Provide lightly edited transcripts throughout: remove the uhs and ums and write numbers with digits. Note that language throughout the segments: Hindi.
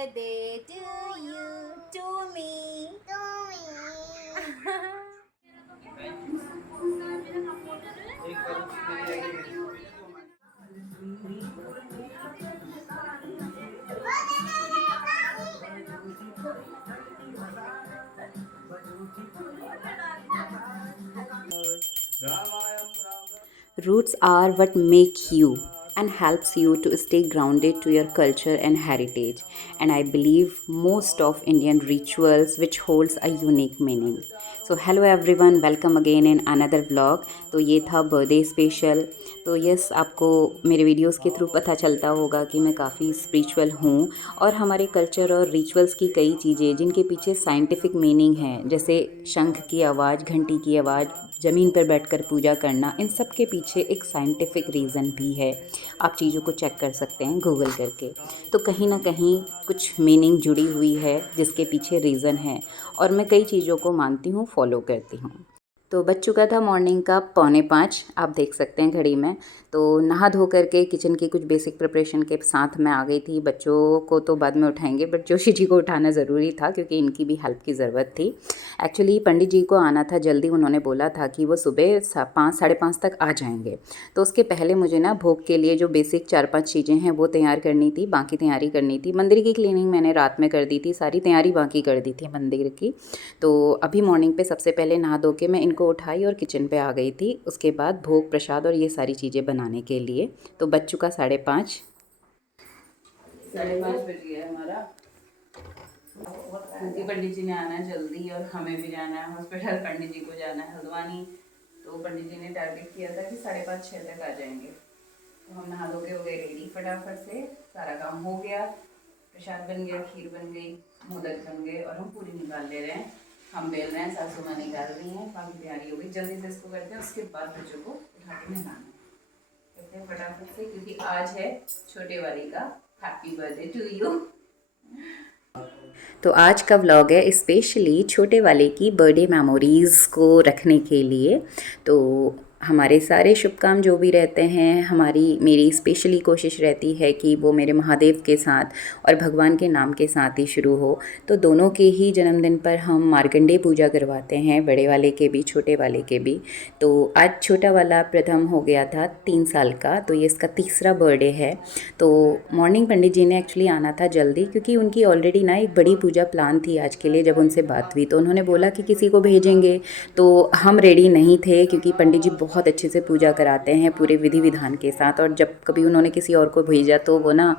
birthday to you, to me. Roots are what make you and helps you to stay grounded to your culture and heritage, and I believe most of Indian rituals which holds a unique meaning. So hello everyone, welcome again in another vlog. तो ये था बर्थडे स्पेशल. तो यस, आपको मेरे वीडियोस के थ्रू पता चलता होगा कि मैं काफ़ी स्पिरिचुअल हूँ और हमारे कल्चर और रिचुअल्स की कई चीज़ें जिनके पीछे साइंटिफिक मीनिंग है, जैसे शंख की आवाज़, घंटी की आवाज़, ज़मीन पर बैठकर पूजा करना, इन सब के पीछे एक साइंटिफिक रीज़न भी है. आप चीज़ों को चेक कर सकते हैं गूगल करके. तो कहीं ना कहीं कुछ मीनिंग जुड़ी हुई है जिसके पीछे रीज़न है, और मैं कई चीज़ों को मानती हूँ, फॉलो करती हूँ. तो बज चुका था मॉर्निंग का 4:45, आप देख सकते हैं घड़ी में. तो नहा धो करके किचन की कुछ बेसिक प्रिपरेशन के साथ मैं आ गई थी. बच्चों को तो बाद में उठाएंगे, बट जोशी जी को उठाना ज़रूरी था क्योंकि इनकी भी हेल्प की ज़रूरत थी. एक्चुअली पंडित जी को आना था जल्दी. उन्होंने बोला था कि वो सुबह 5 साढ़े 5 तक आ जाएंगे. तो उसके पहले मुझे ना भोग के लिए जो बेसिक 4-5 चीज़ें हैं वो तैयार करनी थी, बाकी तैयारी करनी थी. मंदिर की क्लीनिंग मैंने रात में कर दी थी, सारी तैयारी बाकी कर दी थी मंदिर की. तो अभी मॉर्निंग पे सबसे पहले नहा धो के मैं इनको उठाई और किचन पे आ गई थी. उसके बाद भोग प्रसाद और ये सारी चीज़ें बनाने के लिए. तो बज चुका 5:30. 5:30 बज गया हमारा, क्योंकि पंडित जी ने आना है जल्दी और हमें भी जाना है हॉस्पिटल. पंडित जी को जाना है हल्द्वानी. तो पंडित जी ने टारगेट किया था कि 5:30-6 तक आ जाएंगे. तो हम नहा धो के हो गए रेडी, फटाफट से सारा काम हो गया. प्रसाद बन गया, खीर बन गई, मोदक बन गए और हम पूरी निकाल ले रहे हैं. हम बेल रहे हैं, सासू माँ निकाल रही हैं, बाकी तैयारी हो गई. जल्दी से इसको करते हैं, उसके बाद बच्चों को उठा के नहलाना करते हैं फटाफट से, क्योंकि आज है छोटे वाली का हैप्पी बर्थडे टू यू. तो आज का व्लॉग है स्पेशली छोटे वाले की बर्थडे मेमोरीज़ को रखने के लिए. तो हमारे सारे शुभ काम जो भी रहते हैं, मेरी स्पेशली कोशिश रहती है कि वो मेरे महादेव के साथ और भगवान के नाम के साथ ही शुरू हो. तो दोनों के ही जन्मदिन पर हम मार्कंडेय पूजा करवाते हैं, बड़े वाले के भी छोटे वाले के भी. तो आज छोटा वाला प्रथम हो गया था 3 साल का, तो ये इसका तीसरा बर्थडे है. तो मॉर्निंग पंडित जी ने एक्चुअली आना था जल्दी, क्योंकि उनकी ऑलरेडी ना एक बड़ी पूजा प्लान थी आज के लिए. जब उनसे बात हुई तो उन्होंने बोला कि किसी को भेजेंगे. तो हम रेडी नहीं थे, क्योंकि पंडित जी बहुत अच्छे से पूजा कराते हैं पूरे विधि विधान के साथ. और जब कभी उन्होंने किसी और को भेजा तो वो ना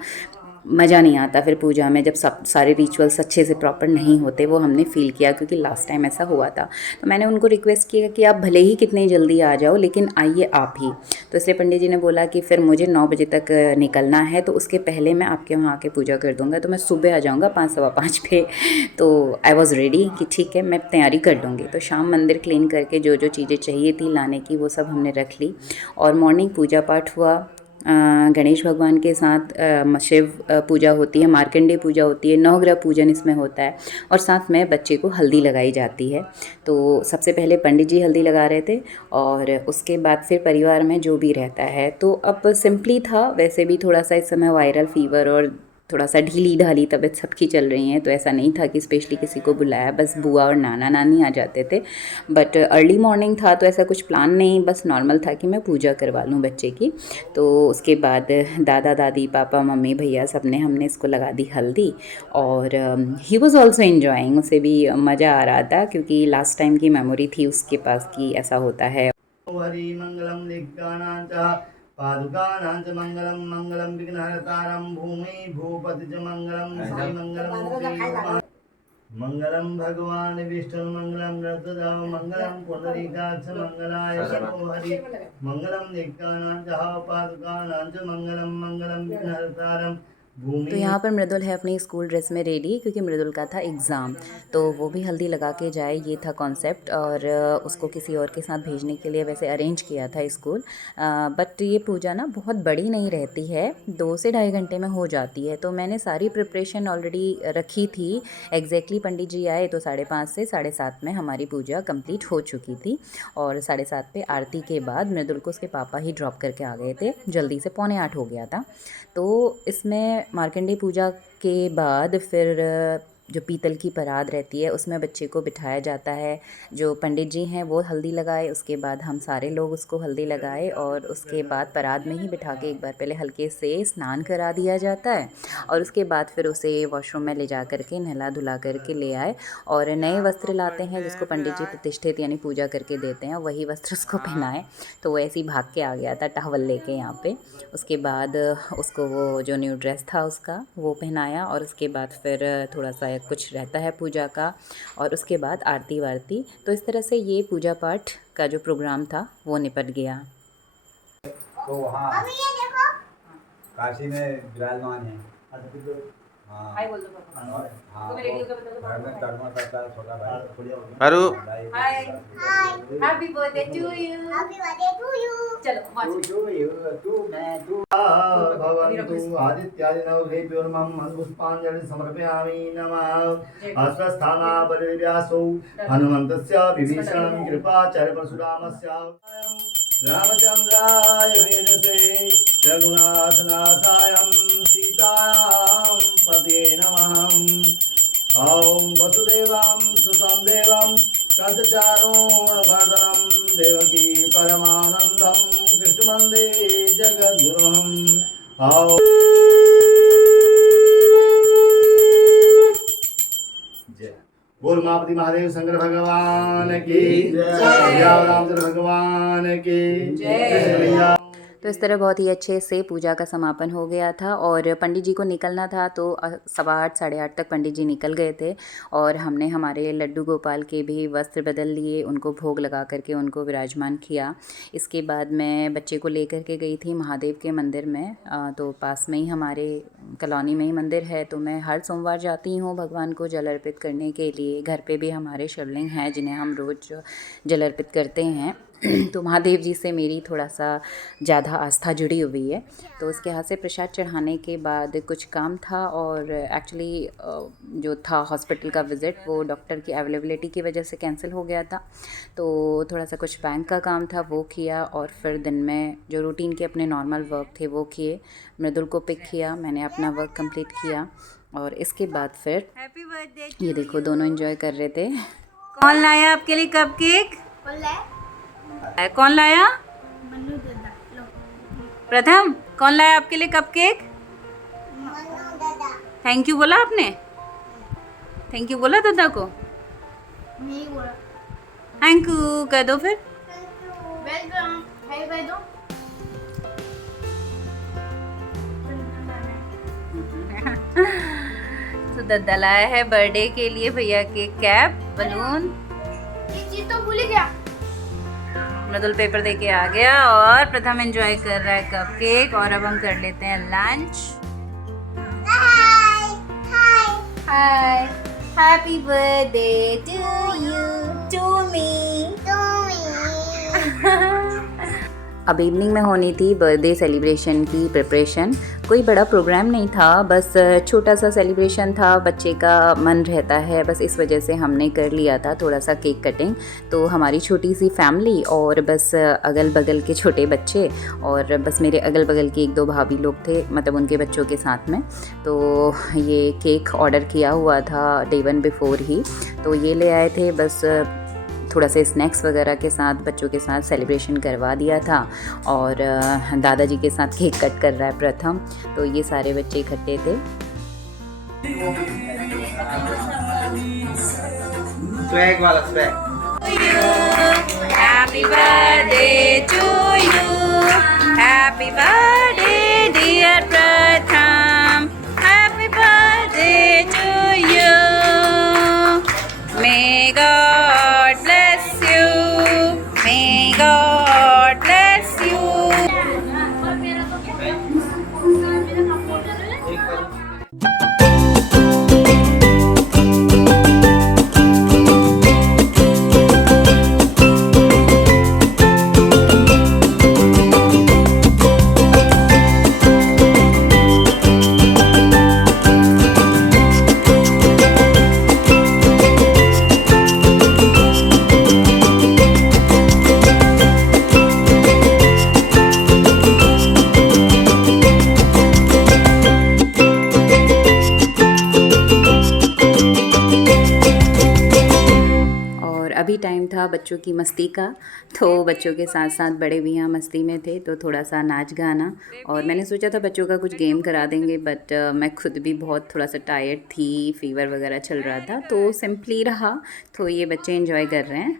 मज़ा नहीं आता फिर पूजा में, जब सब सारे रिचुअल्स अच्छे से प्रॉपर नहीं होते. वो हमने फ़ील किया, क्योंकि लास्ट टाइम ऐसा हुआ था. तो मैंने उनको रिक्वेस्ट किया कि आप भले ही कितने जल्दी आ जाओ, लेकिन आइए आप ही. तो इसलिए पंडित जी ने बोला कि फिर मुझे 9 बजे तक निकलना है, तो उसके पहले मैं आपके वहाँ आके पूजा कर दूँगा. तो मैं सुबह आ जाऊँगा 5 सवा 5 पे. तो आई वॉज़ रेडी कि ठीक है, मैं तैयारी कर लूँगी. तो शाम मंदिर क्लीन करके जो जो चीज़ें चाहिए थी लाने की वो सब हमने रख ली. और मॉर्निंग पूजा पाठ हुआ. गणेश भगवान के साथ शिव पूजा होती है, मार्कंडेय पूजा होती है, नवग्रह पूजन इसमें होता है, और साथ में बच्चे को हल्दी लगाई जाती है. तो सबसे पहले पंडित जी हल्दी लगा रहे थे, और उसके बाद फिर परिवार में जो भी रहता है. तो अब सिंपली था. वैसे भी थोड़ा सा इस समय वायरल फीवर और थोड़ा सा ढीली ढाली तबीयत सबकी चल रही है, तो ऐसा नहीं था कि स्पेशली किसी को बुलाया. बस बुआ और नाना नानी आ जाते थे. बट अर्ली मॉर्निंग था, तो ऐसा कुछ प्लान नहीं, बस नॉर्मल था कि मैं पूजा करवा लूँ बच्चे की. तो उसके बाद दादा दादी पापा मम्मी भैया सब ने हमने इसको लगा दी हल्दी. और ही वॉज़ ऑल्सो इन्जॉइंग. उसे भी मज़ा आ रहा था, क्योंकि लास्ट टाइम की मेमोरी थी उसके पास कि ऐसा होता है. हरि मंगलम दिग्गानां च पादुकानां च मंगलम मंगलम विघ्नहर्तारं भूमि भूपति च मंगलम श्रीमंगलम मंगलम भगवान विष्णु मंगलम गरुड़ध्वज मंगलम पुंडरीकाक्ष मंगलाय ततो हरि मंगलम दिग्गानां च पादुकानां च मंगलम मंगलम विघ्नहर्तारं. तो यहाँ पर मृदुल है अपनी स्कूल ड्रेस में रेडी, क्योंकि मृदुल का था एग्ज़ाम. तो वो भी हल्दी लगा के जाए, ये था कॉन्सेप्ट. और उसको किसी और के साथ भेजने के लिए वैसे अरेंज किया था स्कूल. बट ये पूजा ना बहुत बड़ी नहीं रहती है, 2 से ढाई घंटे में हो जाती है. तो मैंने सारी प्रिपरेशन ऑलरेडी रखी थी. एग्जैक्टली पंडित जी आए तो 5:30 से 7:30 में हमारी पूजा कंप्लीट हो चुकी थी. और 7:30 पे आरती के बाद मृदुल को उसके पापा ही ड्रॉप करके आ गए थे. जल्दी से 7:45 हो गया था. तो इसमें मार्कंडे पूजा के बाद फिर जो पीतल की परात रहती है उसमें बच्चे को बिठाया जाता है। जो पंडित जी हैं वो हल्दी लगाए, उसके बाद हम सारे लोग उसको हल्दी लगाए और उसके बाद परात में ही बिठा के एक बार पहले हल्के से स्नान करा दिया जाता है और उसके बाद फिर उसे वॉशरूम में ले जा कर के नहला धुला करके ले आए और नए वस्त्र लाते हैं जिसको पंडित जी प्रतिष्ठित यानी पूजा करके देते हैं, वही वस्त्र उसको पहनाए। तो वो ऐसे ही भाग के आ गया था टॉवल लेके यहाँ पे। उसके बाद उसको वो जो न्यू ड्रेस था उसका वो पहनाया और उसके बाद फिर थोड़ा सा कुछ रहता है पूजा का और उसके बाद आरती वारती। तो इस तरह से ये पूजा पाठ का जो प्रोग्राम था वो निपट गया। तो वहाँ काशी में विराजमान है। हाँ हाय बोल दो पापा। और हाँ तो मेरे लिए क्या बता दो घर में कर्मा करता है छोटा भाई। अरु hi happy birthday to you. चलो तू मैं तू भवन्तु आदित्यादिनवग्रहेभ्योर्मं पुष्पाञ्जलिं समर्पयामि नमः। अश्वस्थाना बलिर्व्यासौ हनुमन्तस्य विभीषणं कृपाचार्य परशुरामस्य रामचन्द्राय वेदसे रघुनाथनाथाय सीतायां पतये नमः। ॐ वसुदेवं सुतं देवं कंसचारूणमर्दनं देवकी परमानन्दं कृष्णवन्दे जगद्गुरुम्। ॐ जय बोल उमापति महादेव शंकर भगवान की जय, रामचंद्र भगवान की जय। तो इस तरह बहुत ही अच्छे से पूजा का समापन हो गया था और पंडित जी को निकलना था तो 8:15 साढ़े 8 तक पंडित जी निकल गए थे और हमने हमारे लड्डू गोपाल के भी वस्त्र बदल लिए, उनको भोग लगा करके उनको विराजमान किया। इसके बाद मैं बच्चे को लेकर के गई थी महादेव के मंदिर में। तो पास में ही हमारे कॉलोनी में ही मंदिर है तो मैं हर सोमवार जाती हूँ भगवान को जल अर्पित करने के लिए। घर पे भी हमारे शिवलिंग हैं जिन्हें हम रोज़ जल अर्पित करते हैं। तो महादेव जी से मेरी थोड़ा सा ज़्यादा आस्था जुड़ी हुई है। तो उसके हाथ से प्रसाद चढ़ाने के बाद कुछ काम था और एक्चुअली जो था हॉस्पिटल का विज़िट वो डॉक्टर की अवेलेबिलिटी की वजह से कैंसिल हो गया था। तो थोड़ा सा कुछ बैंक का काम था वो किया और फिर दिन में जो रूटीन के अपने नॉर्मल वर्क थे वो किए। मृदुल को पिक किया, मैंने अपना वर्क कंप्लीट किया और इसके बाद फिर ये देखो दोनों एंजॉय कर रहे थे। कौन लाया आपके लिए कपकेक? कौन लाया? प्रथम कौन लाया आपके लिए कपकेक? थैंक यू बोला आपने? थैंक यू बोला दादा को? नहीं बोला। थैंक यू कह दो फिर। वेलकम है कह दो। तो दादा लाया है बर्थडे के लिए भैया के कैप, बलून। ये चीज तो भूल ही गया। मृदुल पेपर देके आ गया और प्रथम एंजॉय कर रहा है कपकेक और अब हम कर लेते हैं lunch. Hi hi happy birthday to you to me. अब इवनिंग में होनी थी बर्थडे सेलिब्रेशन की प्रिपरेशन। कोई बड़ा प्रोग्राम नहीं था, बस छोटा सा सेलिब्रेशन था, बच्चे का मन रहता है बस इस वजह से हमने कर लिया था थोड़ा सा केक कटिंग। तो हमारी छोटी सी फैमिली और बस अगल बगल के छोटे बच्चे और बस मेरे अगल बगल के 1-2 भाभी लोग थे, मतलब उनके बच्चों के साथ में। तो ये केक ऑर्डर किया हुआ था डे 1 बिफोर ही, तो ये ले आए थे। बस थोड़ा से स्नैक्स वगैरह के साथ बच्चों के साथ सेलिब्रेशन करवा दिया था और दादाजी के साथ केक कट कर रहा है प्रथम। तो ये सारे बच्चे इकट्ठे थे। स्वैग वाला swag. Happy birthday to you, happy birthday dear Pratham, happy birthday to you. May God bless you, may God bless you. रहा बच्चों की मस्ती का। तो बच्चों के साथ साथ बड़े भी यहाँ मस्ती में थे, तो थोड़ा सा नाच गाना। और मैंने सोचा था बच्चों का कुछ गेम करा देंगे, बट मैं खुद भी बहुत थोड़ा सा टायर्ड थी, फीवर वगैरह चल रहा था, तो सिंपली रहा। तो ये बच्चे एंजॉय कर रहे हैं।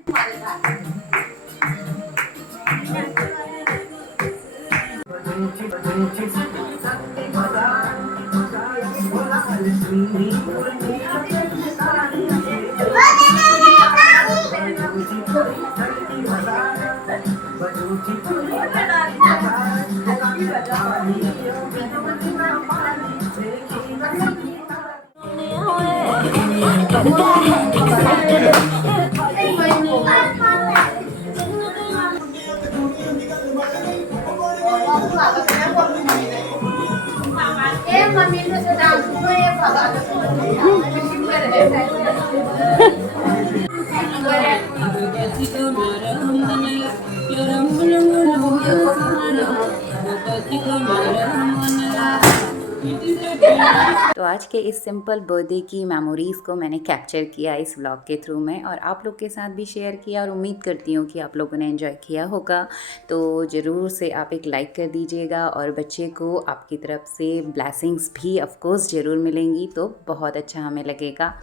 तो आज के इस सिंपल बर्थडे की मेमोरीज़ को मैंने कैप्चर किया इस व्लॉग के थ्रू में, और आप लोग के साथ भी शेयर किया, और उम्मीद करती हूँ कि आप लोगों ने एंजॉय किया होगा। तो ज़रूर से आप एक लाइक कर दीजिएगा, और बच्चे को आपकी तरफ से ब्लेसिंग्स भी ऑफ कोर्स ज़रूर मिलेंगी, तो बहुत अच्छा हमें लगेगा।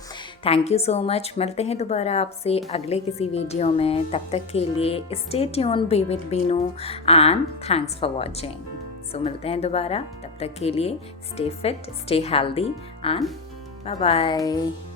Thank you so much. मिलते हैं दोबारा आपसे अगले किसी वीडियो में। तब तक के लिए stay tune, be with Binu, and thanks for watching. So मिलते हैं दोबारा, तब तक के लिए stay fit, stay healthy, and bye bye.